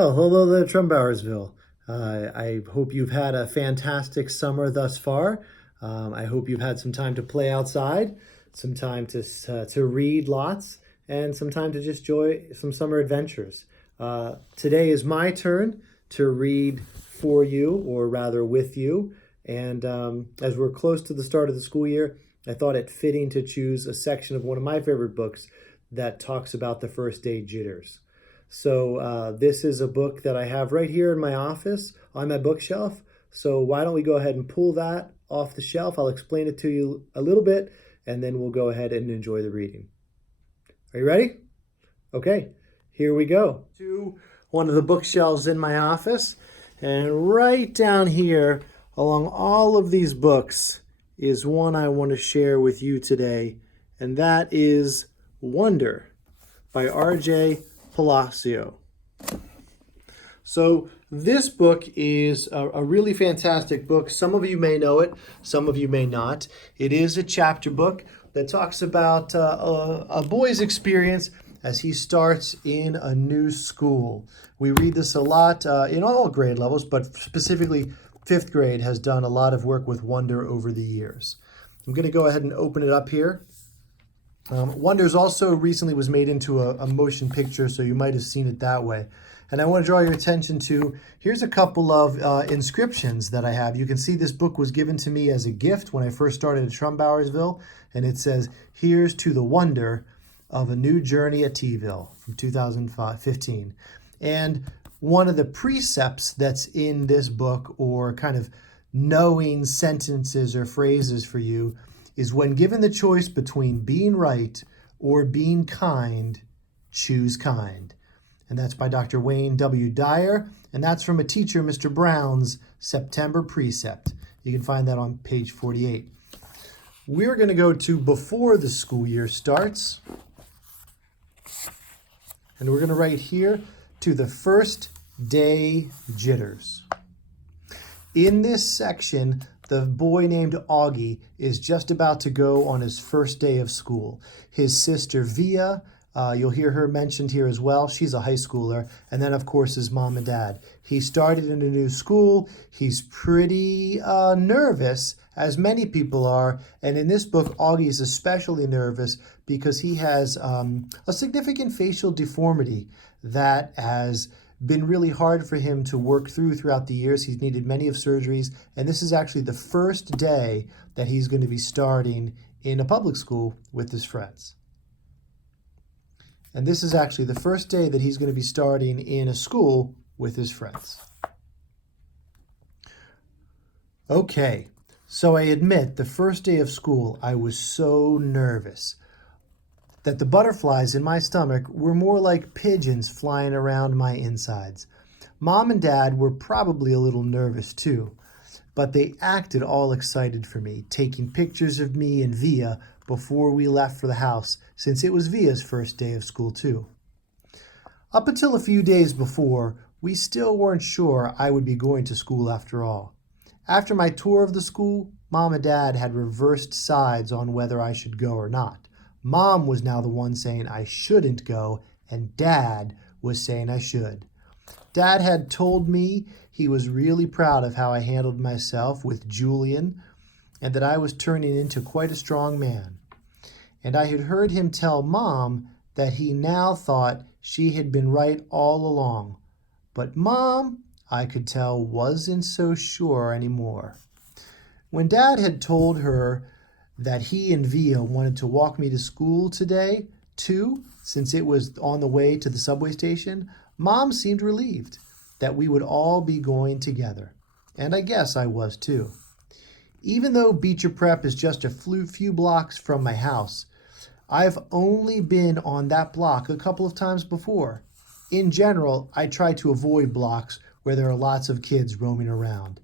Well, hello there, Trumbowersville. I hope you've had a fantastic summer thus far. I hope you've had some time to play outside, some time to read lots, and some time to just enjoy some summer adventures. Today is my turn to read for you, or rather with you. And as we're close to the start of the school year, I thought it fitting to choose a section of one of my favorite books that talks about the first day jitters. So this is a book that I have right here in my office on my bookshelf. So why don't we go ahead and pull that off the shelf? I'll explain it to you a little bit, and then we'll go ahead and enjoy the reading. Are you ready? Okay, here we go. To one of the bookshelves in my office, and right down here along all of these books is one I want to share with you today, and that is Wonder by R.J. Palacio. So this book is a really fantastic book. Some of you may know it, some of you may not. It is a chapter book that talks about a boy's experience as he starts in a new school. We read this a lot in all grade levels, but specifically fifth grade has done a lot of work with Wonder over the years. I'm going to go ahead and open it up here. Wonders also recently was made into a motion picture, so you might have seen it that way. And I want to draw your attention to, here's a couple of inscriptions that I have. You can see this book was given to me as a gift when I first started at Trumbowersville, and it says, "Here's to the wonder of a new journey at T-ville" from 2015. And one of the precepts that's in this book, or kind of knowing sentences or phrases for you, is when given the choice between being right or being kind, choose kind. And that's by Dr. Wayne W. Dyer, and that's from a teacher, Mr. Brown's September precept. You can find that on page 48. We're going to go to before the school year starts, and we're going to write here to the first day jitters. In this section, the boy named Augie is just about to go on his first day of school. His sister Via, you'll hear her mentioned here as well. She's a high schooler. And then, of course, his mom and dad. He started in a new school. He's pretty nervous, as many people are. And in this book, Augie is especially nervous because he has a significant facial deformity that has been really hard for him to work throughout the years. He's needed many of surgeries, and this is actually the first day that he's going to be starting in a public school with his friends. And this is actually the first day that he's going to be starting in a school with his friends. Okay, so I admit the first day of school I was so nervous that the butterflies in my stomach were more like pigeons flying around my insides. Mom and Dad were probably a little nervous too, but they acted all excited for me, taking pictures of me and Via before we left for the house, since it was Via's first day of school too. Up until a few days before, we still weren't sure I would be going to school after all. After my tour of the school, Mom and Dad had reversed sides on whether I should go or not. Mom was now the one saying I shouldn't go, and Dad was saying I should. Dad had told me he was really proud of how I handled myself with Julian, and that I was turning into quite a strong man. And I had heard him tell Mom that he now thought she had been right all along. But Mom, I could tell, wasn't so sure anymore. When Dad had told her that he and Via wanted to walk me to school today, too, since it was on the way to the subway station, Mom seemed relieved that we would all be going together. And I guess I was too. Even though Beecher Prep is just a few blocks from my house, I've only been on that block a couple of times before. In general, I try to avoid blocks where there are lots of kids roaming around.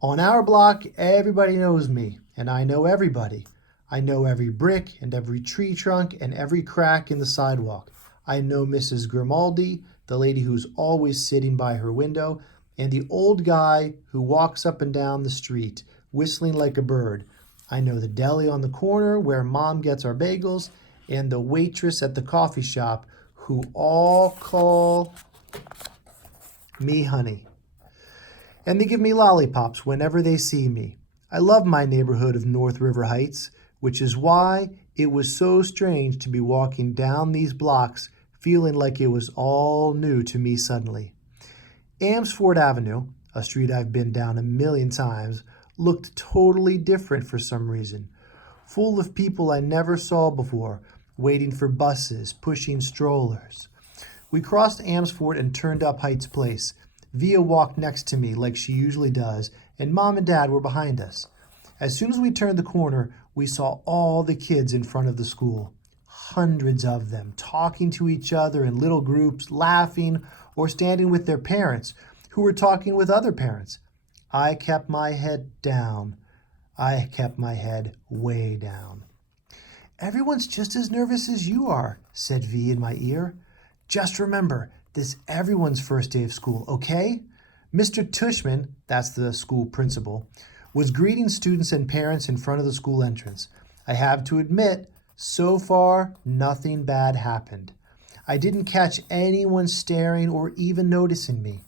On our block, everybody knows me, and I know everybody. I know every brick and every tree trunk and every crack in the sidewalk. I know Mrs. Grimaldi, the lady who's always sitting by her window, and the old guy who walks up and down the street, whistling like a bird. I know the deli on the corner where Mom gets our bagels, and the waitress at the coffee shop who all call me honey. And they give me lollipops whenever they see me. I love my neighborhood of North River Heights, which is why it was so strange to be walking down these blocks feeling like it was all new to me suddenly. Amsford Avenue, a street I've been down a million times, looked totally different for some reason. Full of people I never saw before, waiting for buses, pushing strollers. We crossed Amsford and turned up Heights Place. Via walked next to me like she usually does, and Mom and Dad were behind us. As soon as we turned the corner, we saw all the kids in front of the school. Hundreds of them, talking to each other in little groups, laughing, or standing with their parents, who were talking with other parents. I kept my head down. I kept my head way down. Everyone's just as nervous as you are, said V in my ear. Just remember, this everyone's first day of school, okay? Mr. Tushman, that's the school principal, was greeting students and parents in front of the school entrance. I have to admit, so far, nothing bad happened. I didn't catch anyone staring or even noticing me.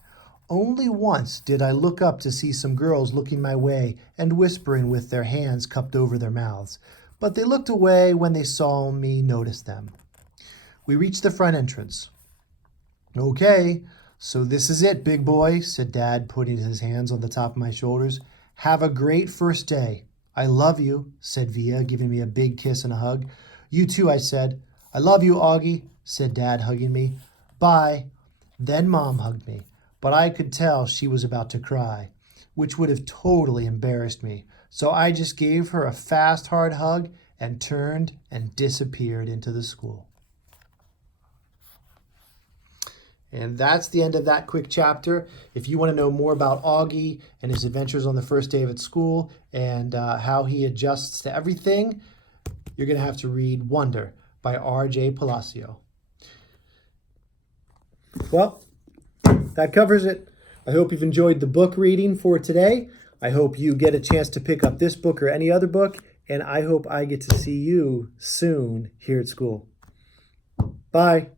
Only once did I look up to see some girls looking my way and whispering with their hands cupped over their mouths, but they looked away when they saw me notice them. We reached the front entrance. Okay, so this is it, big boy, said Dad, putting his hands on the top of my shoulders. Have a great first day. I love you, said Via, giving me a big kiss and a hug. You too, I said. I love you, Augie, said Dad, hugging me. Bye. Then Mom hugged me, but I could tell she was about to cry, which would have totally embarrassed me. So I just gave her a fast, hard hug and turned and disappeared into the school. And that's the end of that quick chapter. If you want to know more about Augie and his adventures on the first day of its school and how he adjusts to everything, you're going to have to read Wonder by R.J. Palacio. Well, that covers it. I hope you've enjoyed the book reading for today. I hope you get a chance to pick up this book or any other book, and I hope I get to see you soon here at school. Bye.